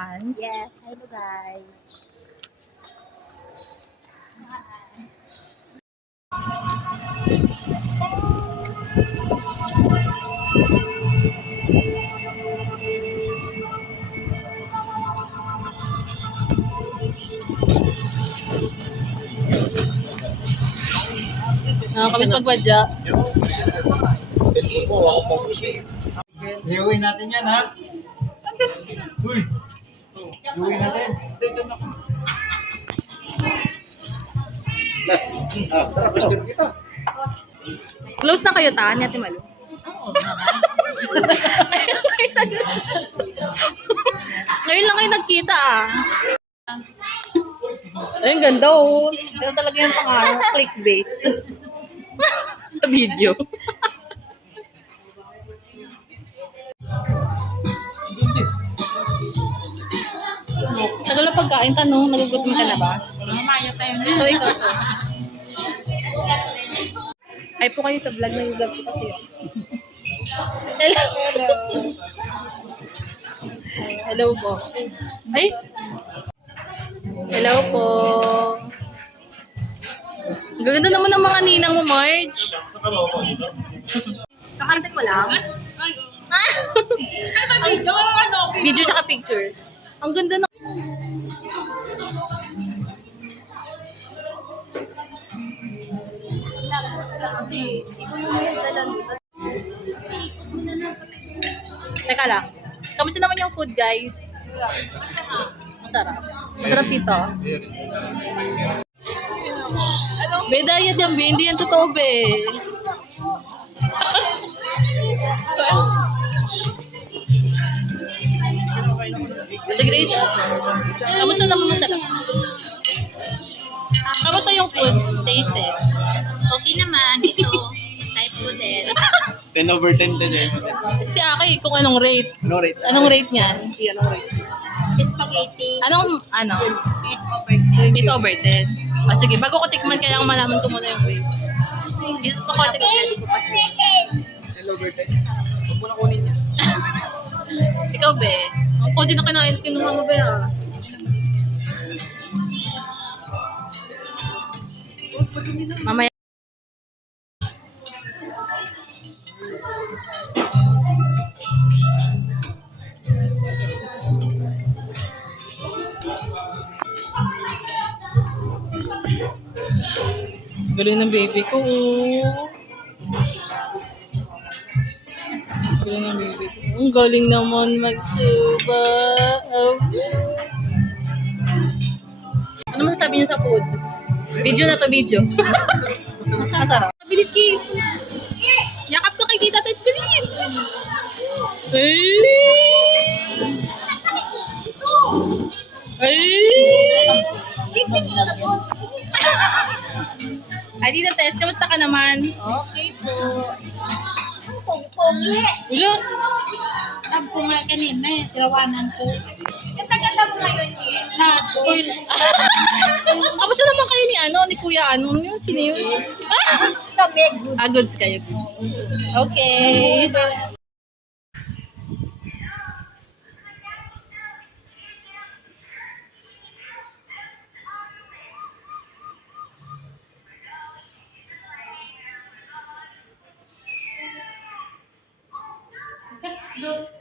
samahan? Yes, hello guys. Nakakamiss magwadya. Cellphone mo, ako pang iuwi natin yan, ha? Uy! Iuwi natin. Plus, tara, pastor kita. Close na kayo ta, ni Ate Malu? Oo naman. Ngayon lang kayo nagkita Ay, ang ganda oh. Ito talaga yung pangalan, clickbait. Sa video. Tagal na pagkain, tanong, nagugutom ka na ba? Mamaya tayo na. Ito, ikaw to. Ay po kayo sa vlog, nag-vlog po kasi yun. Hello. Hello po. Ay! Hello po. Ang ganda naman ng mga ninang mo, Marge. Kakantin mo lang? Video tsaka picture. Ang ganda ng... Kasi, ikaw yung dalan. Teka lang. Kamusta naman yung food, guys? Masarap. Masarap ito. Be, diet yan, be. Hindi yan totoo, be. Ate Grace, kamusta naman masarap? Kamusta yung food? Taste test. Okay naman. Ito, type ko din. 10 over 10 din eh. Si Aki, kung anong rate. Ano rate? Anong rate niyan? Anong rate? Spaghetti. Ano? 8 over 10. 8 over 10. Ah, sige, bago ko tikman, kailangan malaman ko muna yung rate. Dito pa ko tikman. 10 over 10. Huwag mo na kunin yan. Ikaw, be. Ang konti na kinain, kinuha mo, be, ah. Mamaya. Galing ng baby ko. Galing ng baby ko. Ang galing naman magsuba. Oh. Ano masasabi niyo sa food? Video na to, video. Masarap. Bilis, Ki. Yakap ko kay Tita Tess, bilis. Ay! Ay, Tita Tess, kamusta ka naman? Okay po. Ano pogi-pogi? Wala. Ang pumala kanina eh. Tirawanan ko. Yung tagal mo ngayon eh. Kamusta naman kayo ni ni Kuya yun? Sino yun? Kami, good. Goods kayo. Okay. Look.